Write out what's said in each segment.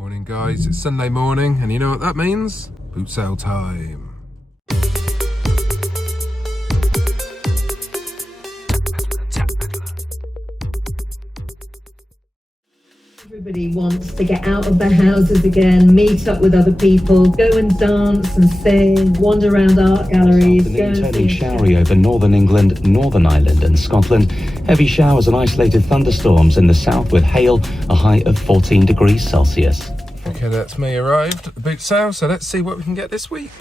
Morning guys, it's Sunday morning and you know what that means? Boot sale time. Everybody wants to get out of their houses again, meet up with other people, go and dance and sing, wander around art galleries. Turning showery over northern England, Northern Ireland and Scotland. Heavy showers and isolated thunderstorms in the south with hail, a high of 14 degrees Celsius. Okay, that's me arrived at the boot sale, so let's see what we can get this week.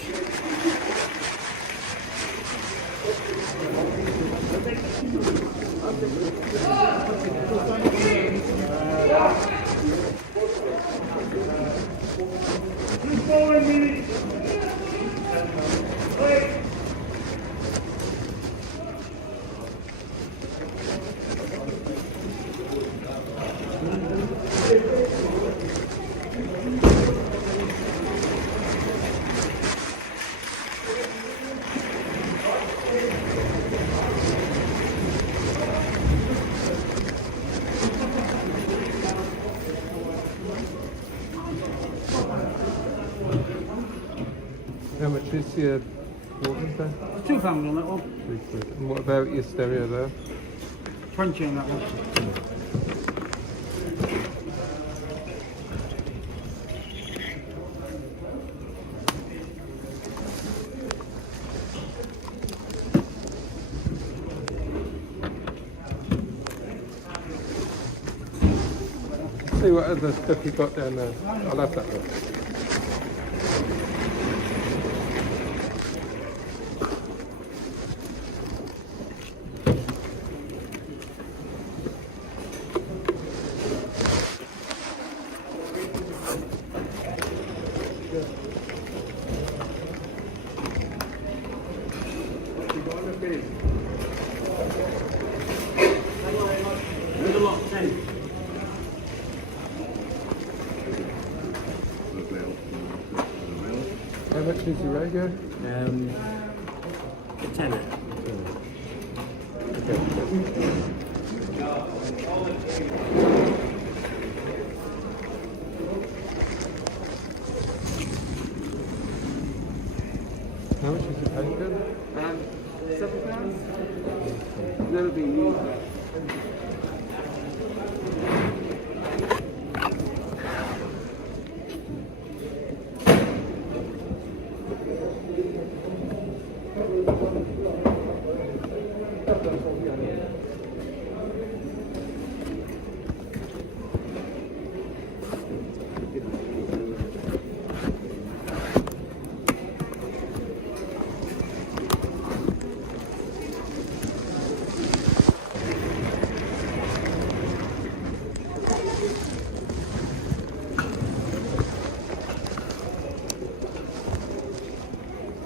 How much is your water there? £2 on that one. £3. And what about your stereo there? 20 on that one. See what other stuff you got down there. I'll have that look. How much is your radio? A tenner. Okay. How much is your paper? £7. That'll be used.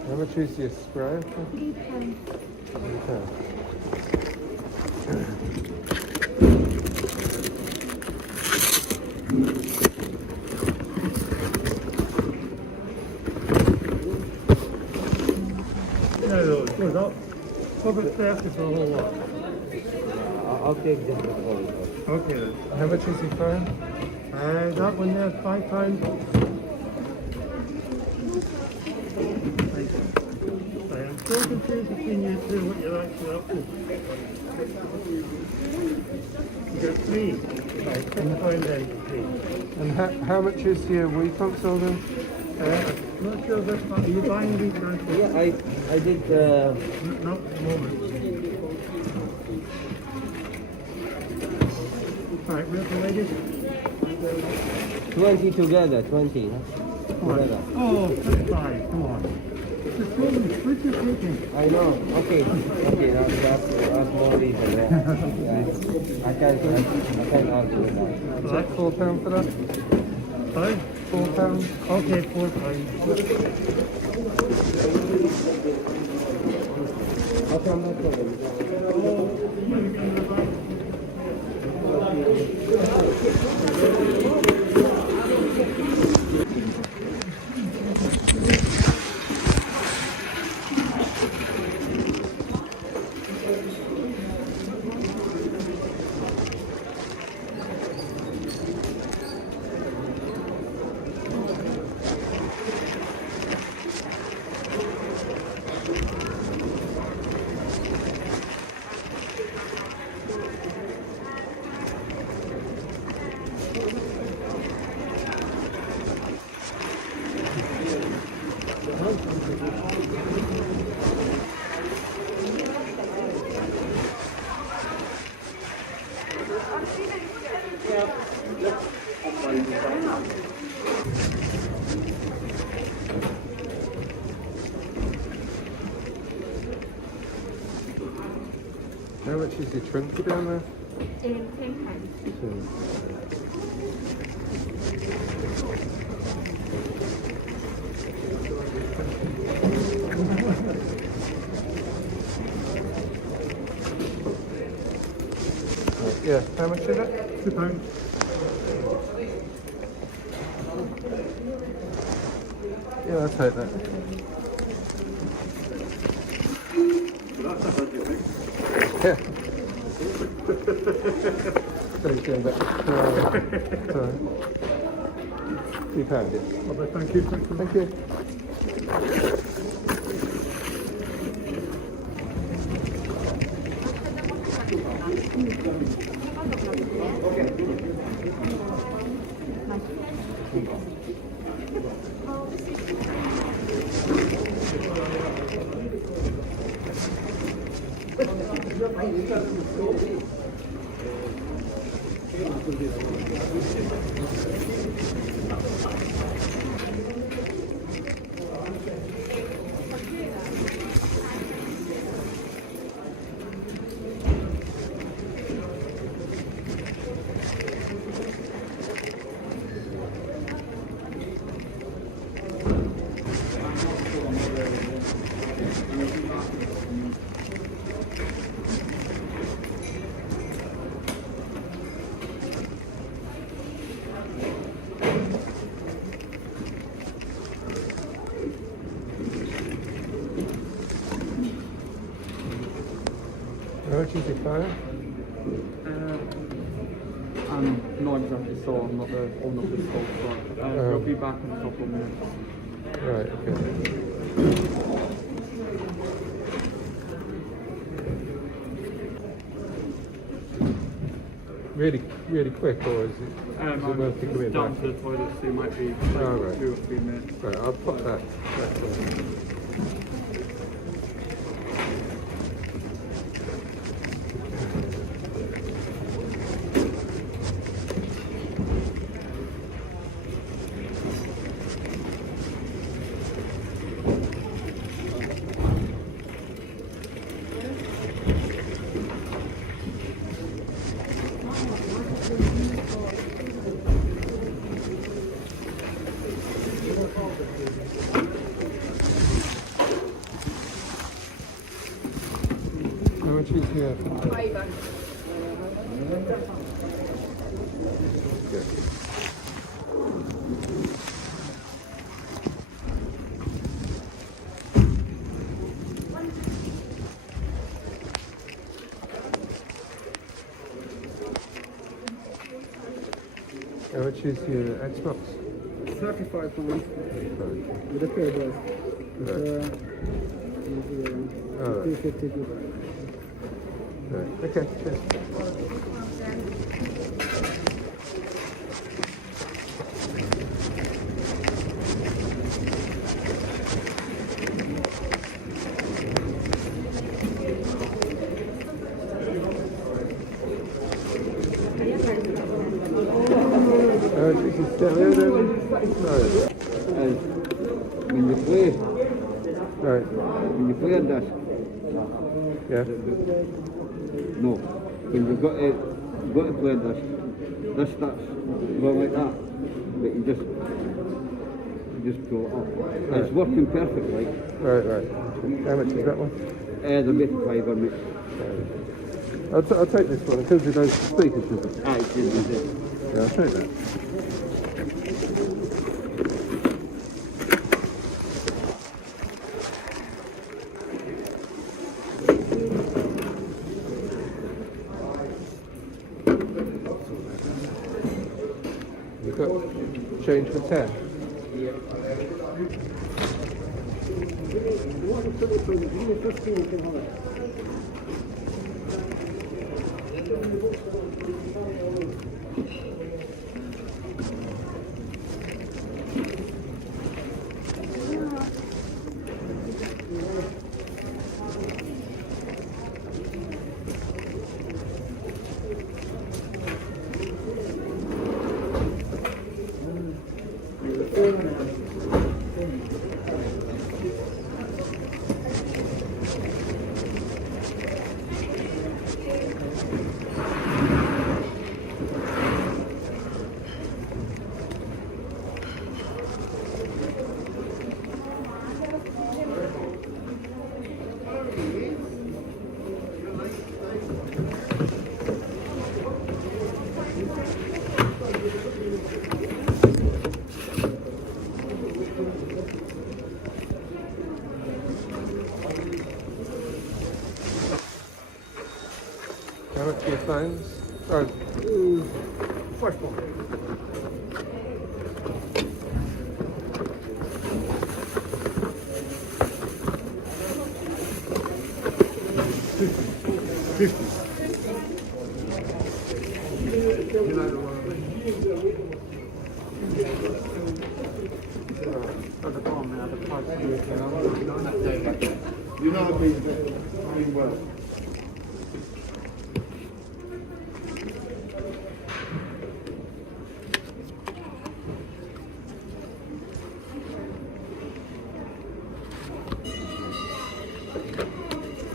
How much is your spray? £3. No, good up. What about 30 for a whole lot? I'll take just the whole. Okay then. How much is your phone? That one there, £5. I'm still confused between you two what you're actually up to. You got 3. Right, £10 down to 3. And how much is your Wii console then? I'm not sure if that's are you buying these guys? Yeah, I did. Not at the moment. Alright, where's the ladies? 20 together. 20. Huh? Together. Oh, 35, come on. Just go and split your taking. I know. Okay. That's more reason. Yeah. I can't argue with that. Is that £4 for that? Sorry? £4? Okay, £4. Okay, I'm not going. How much is your shrimp down there? Yeah, how much is it? £2. Yeah, I'll take that. Yeah. Sorry, it's going back. Sorry. £2, yeah. Lovely, thank you. Thank you. How much is your phone? I'm not exactly sure, I'm not the owner of this store, so we'll be back in a couple of minutes. Right, okay. Really quick, or is it worth it coming down back? to the toilet, so it might be like right. 2 or 3 minutes. Right, I'll put that. How much is here? How much is your Xbox? £35 with a pair of Alright. 250. Right. Okay, cheers. This is stereo then? No. When you play, Right. when you play a disc, Yeah. no. When you've got to play a disc, this starts going like that, but you just pull it up. It's working perfectly. Right. How much is that one? The bit fibre mix. I'll take this one. It comes with those speakers, does it? Ah, it's in there. Yeah, I'll take that. You've got change for 10? How much are your phones? Oh, First one. At the bottom there, the price of the You know what I mean well.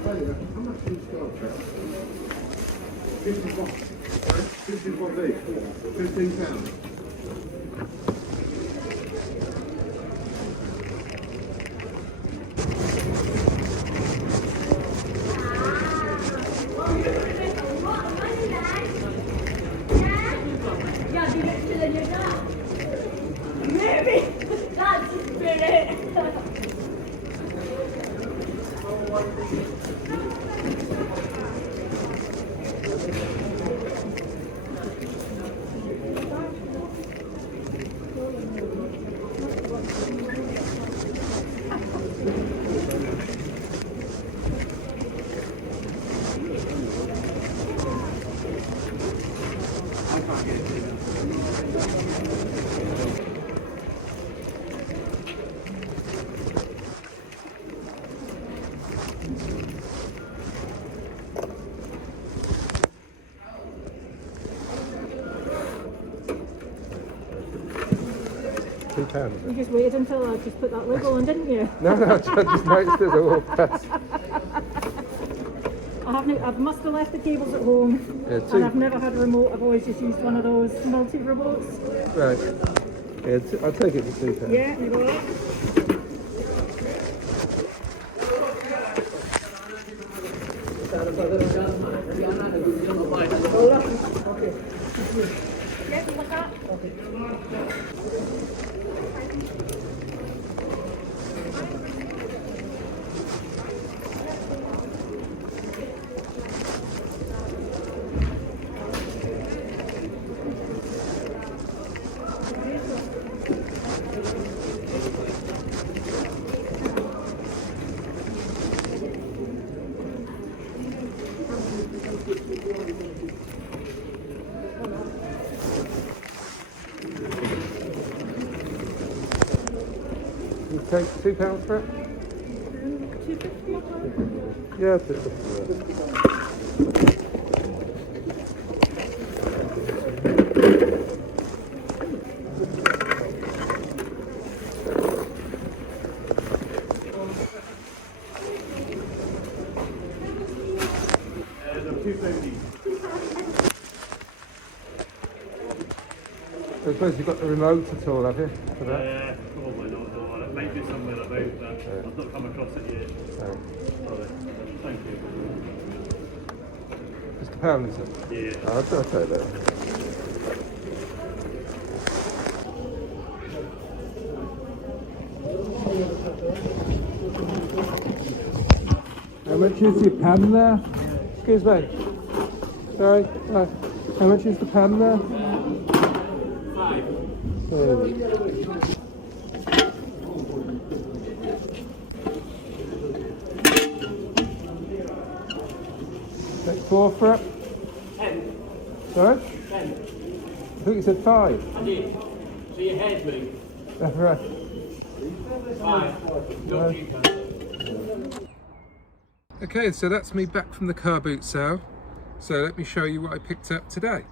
How much do you start at? 51. 51 £15. £2. You just waited until I just put that logo on, didn't you? No, I just noticed there's a little press. I must have left the cables at home, Yeah, and I've never had a remote. I've always just used one of those multi-remotes. Right. Yeah, I'll take it for £2. Yeah, you got it. Yeah, you got that? You take £2 for it? 250. Yeah, I'll take it for it. I suppose you've got the remote at all, have you? For that? Probably not, no. It might be somewhere about that. I've not come across it yet. Right. Sorry. Thank you. Just £1, is it? Yeah. I'll take that. How much is your pen there? Excuse me. Sorry. How much is the pen there? Take 4 for it. 10. Sorry? 10. I think you said 5. I did. So your head's moving. That's right. 5. Don't you can. Okay, so that's me back from the car boot sale. So let me show you what I picked up today.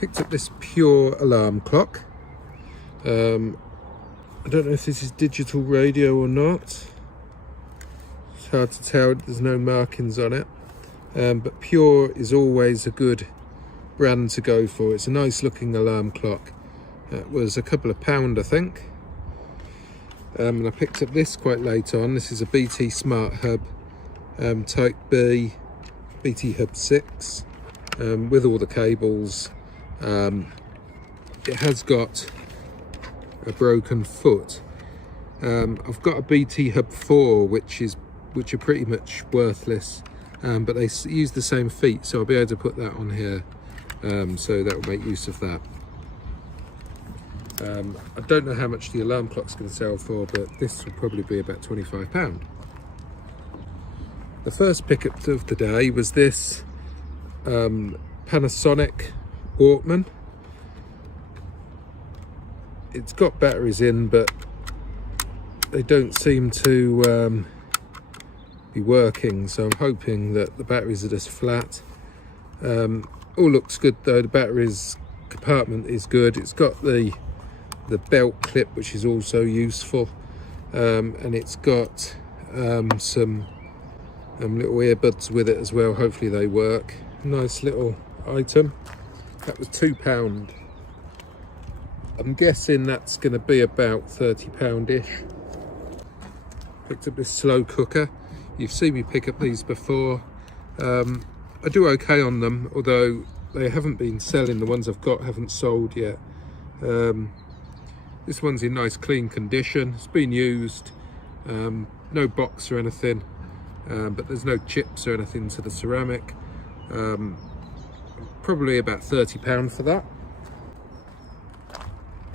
Picked up this Pure alarm clock. I don't know if this is digital radio or not. It's hard to tell, there's no markings on it. But Pure is always a good brand to go for. It's a nice looking alarm clock. It was a couple of £2, I think. And I picked up this quite late on. This is a BT Smart Hub Type B, BT Hub 6, with all the cables. It has got a broken foot. I've got a BT Hub 4 which are pretty much worthless, but they use the same feet, so I'll be able to put that on here, so that will make use of that. I don't know how much the alarm clock's going to sell for, but this will probably be about £25. The first pickup of the day was this Panasonic Walkman. It's got batteries in, but they don't seem to be working, so I'm hoping that the batteries are just flat. All looks good though. The batteries compartment is good. It's got the belt clip, which is also useful, and it's got some little earbuds with it as well. Hopefully they work. Nice little item. That was £2. I'm guessing that's going to be about £30-ish. Picked up this slow cooker. You've seen me pick up these before. I do okay on them, although they haven't been selling. The ones I've got haven't sold yet. This one's in nice clean condition. It's been used. No box or anything, but there's no chips or anything to the ceramic. Probably about £30 for that.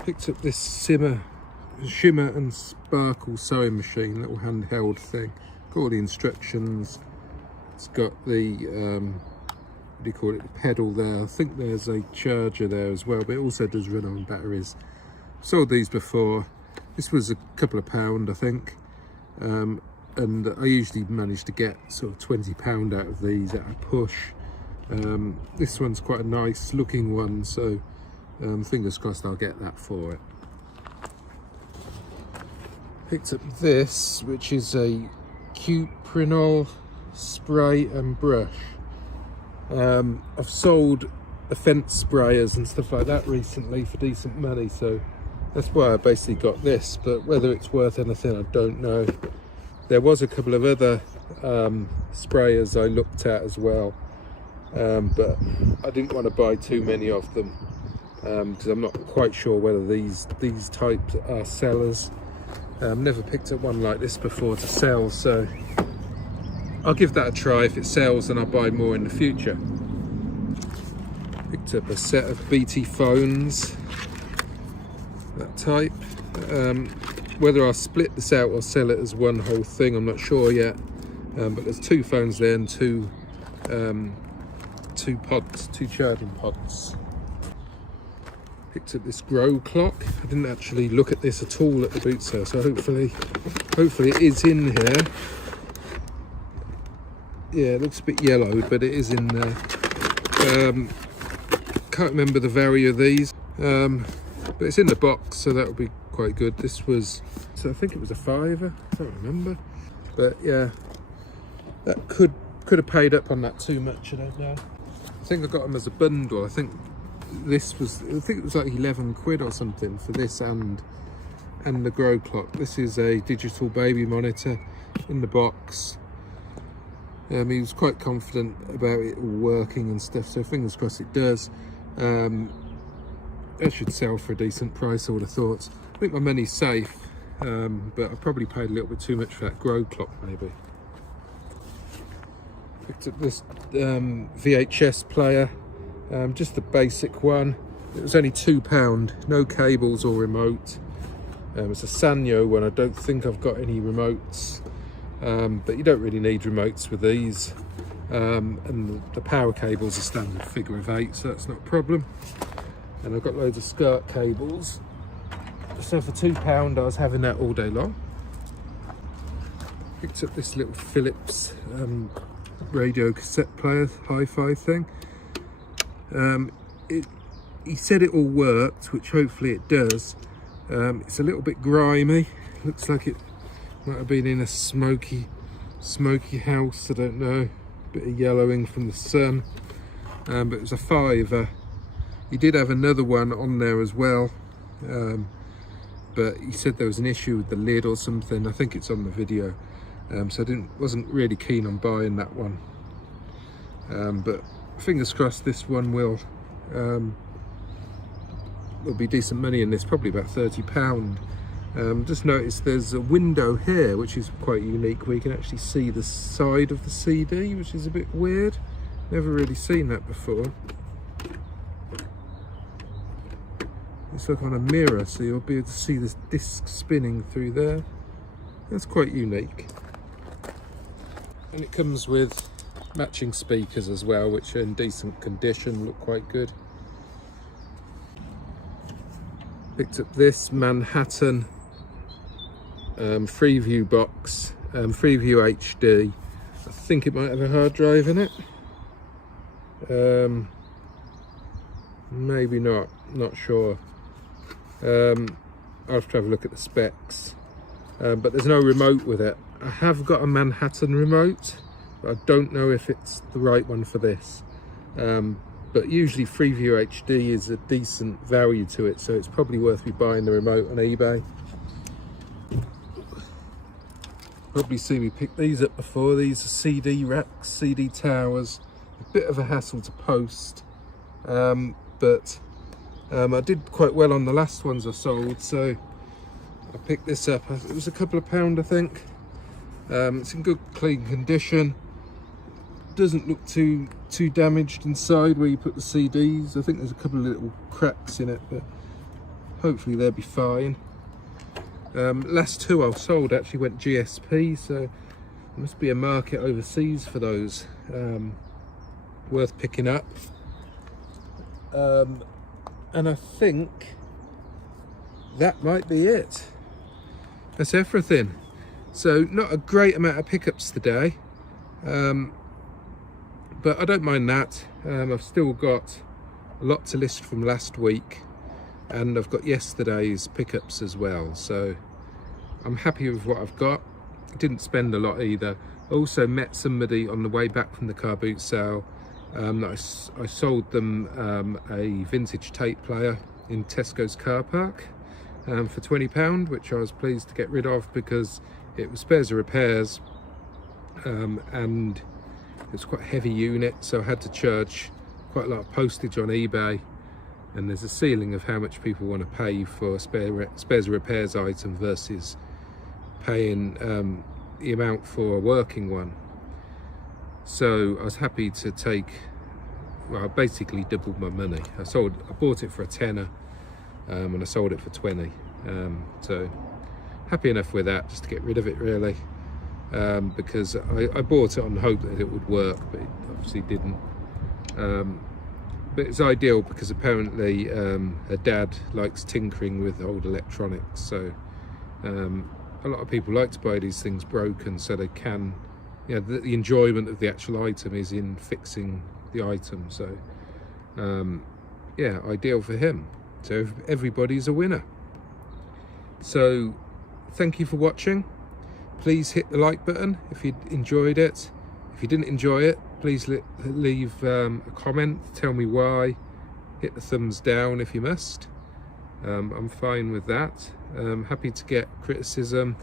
Picked up this shimmer and sparkle sewing machine, little handheld thing. Got all the instructions. It's got the what do you call it, the pedal there. I think there's a charger there as well, but it also does run on batteries. Sold these before. This was a couple of £2, I think, and I usually manage to get sort of £20 out of these at a push. This one's quite a nice looking one, so fingers crossed I'll get that for it. Picked up this, which is a Cuprinol spray and brush. I've sold the fence sprayers and stuff like that recently for decent money, so that's why I basically got this, but whether it's worth anything I don't know. There was a couple of other sprayers I looked at as well, but I didn't want to buy too many of them because I'm not quite sure whether these types are sellers. Never picked up one like this before to sell, so I'll give that a try. If it sells, then I'll buy more in the future. Picked up a set of BT phones, that type. Whether I'll split this out or sell it as one whole thing, I'm not sure yet. But there's 2 phones there and two charging pods. Picked up this Grow clock. I didn't actually look at this at all at the boot sale, so hopefully it is in here. Yeah, it looks a bit yellowed, but it is in there. Can't remember the value of these, but it's in the box, so that will be quite good. This was, so I think it was a £5. I don't remember, but yeah, that could have paid up on that too much. I don't know. I think I got them as a bundle. I think it was like 11 quid or something for this and the Grow clock. This is a digital baby monitor in the box. He was quite confident about it all working and stuff, so fingers crossed it does. That should sell for a decent price, I would have thought. I think my money's safe, but I probably paid a little bit too much for that Grow clock maybe. Picked up this VHS player, just the basic one. It was only £2, no cables or remote. It's a Sanyo one. I don't think I've got any remotes, but you don't really need remotes with these. And the power cable's a standard figure of 8, so that's not a problem. And I've got loads of skirt cables. So for £2 I was having that all day long. Picked up this little Philips radio cassette player hi-fi thing. he said it all worked, which hopefully it does. It's a little bit grimy. Looks like it might have been in a smoky house, I don't know. Bit of yellowing from the sun. But it was a £5. He did have another one on there as well. But he said there was an issue with the lid or something. I think it's on the video. So I wasn't really keen on buying that one. But fingers crossed this one will be decent money in this, probably about £30. Just noticed there's a window here which is quite unique, where you can actually see the side of the CD, which is a bit weird. Never really seen that before. It's like on a mirror, so you'll be able to see this disc spinning through there. That's quite unique. And it comes with matching speakers as well, which are in decent condition, look quite good. Picked up this Manhattan Freeview box, Freeview HD. I think it might have a hard drive in it. Maybe not sure. I'll have to have a look at the specs. But there's no remote with it. I have got a Manhattan remote, but I don't know if it's the right one for this. But usually Freeview HD is a decent value to it, so it's probably worth me buying the remote on eBay. Probably seen me pick these up before. These are CD racks, CD towers. A bit of a hassle to post, but I did quite well on the last ones I sold, so I picked this up. It was a couple of pound, I think. It's in good clean condition. Doesn't look too damaged inside where you put the CDs. I think there's a couple of little cracks in it, but hopefully they'll be fine. Last two I've sold actually went GSP, so there must be a market overseas for those. Worth picking up. And I think that might be it. That's everything. So not a great amount of pickups today, but I don't mind that. I've still got a lot to list from last week, and I've got yesterday's pickups as well, so I'm happy with what I've got. I didn't spend a lot either. I also met somebody on the way back from the car boot sale. I sold them a vintage tape player in Tesco's car park for £20, which I was pleased to get rid of because it was spares and repairs, and it was quite a heavy unit, so I had to charge quite a lot of postage on eBay, and there's a ceiling of how much people want to pay for a spares and repairs item versus paying the amount for a working one. So I was happy to take, well, basically doubled my money. I bought it for a tenner, and I sold it for 20. So happy enough with that, just to get rid of it really, because I bought it on hope that it would work, but it obviously didn't. But it's ideal because apparently her dad likes tinkering with old electronics, so a lot of people like to buy these things broken so they can, the enjoyment of the actual item is in fixing the item. So yeah, ideal for him. So everybody's a winner. So thank you for watching. Please hit the like button if you enjoyed it. If you didn't enjoy it, please leave a comment, tell me why. Hit the thumbs down if you must. I'm fine with that. Happy to get criticism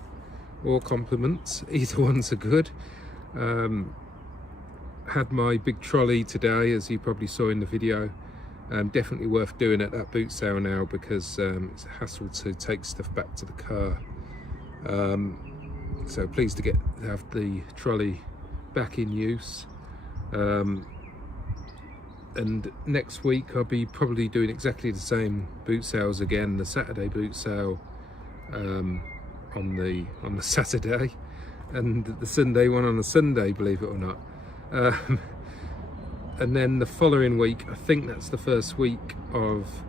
or compliments, either ones are good. Had my big trolley today, as you probably saw in the video. Definitely worth doing at that boot sale now, because it's a hassle to take stuff back to the car. So pleased to have the trolley back in use. And next week I'll be probably doing exactly the same boot sales again. The Saturday boot sale on the Saturday, and the Sunday one on the Sunday, believe it or not. And then the following week, I think that's the first week of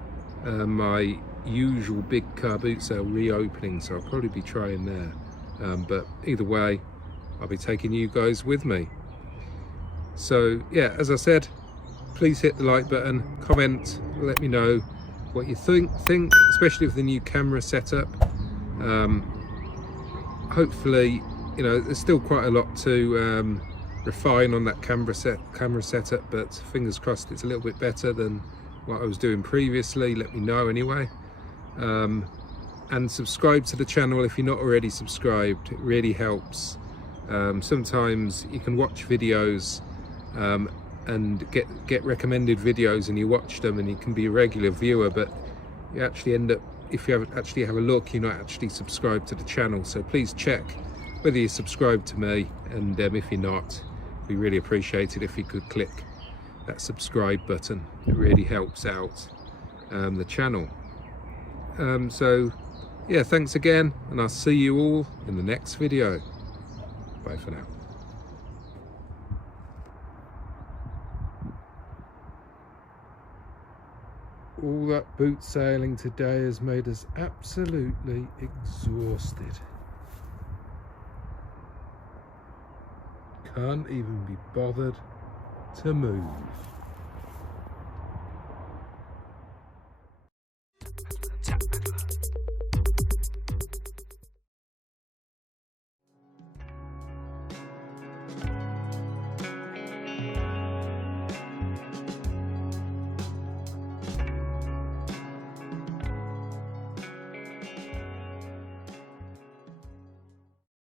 my usual big car boot sale reopening, so I'll probably be trying there. But either way, I'll be taking you guys with me. So yeah, as I said, please hit the like button, comment, let me know what you think, especially with the new camera setup. Hopefully, you know, there's still quite a lot to refine on that camera setup, but fingers crossed it's a little bit better than what I was doing previously. Let me know anyway. And subscribe to the channel if you're not already subscribed. It really helps. Sometimes you can watch videos and get recommended videos, and you watch them and you can be a regular viewer, but you actually end up, if you actually have a look, you're not actually subscribed to the channel. So please check whether you're subscribed to me, and if you're not, we really appreciate it if you could click that subscribe button. It really helps out the channel. So yeah, thanks again, and I'll see you all in the next video. Bye for now. All that boot sailing today has made us absolutely exhausted. Can't even be bothered to move.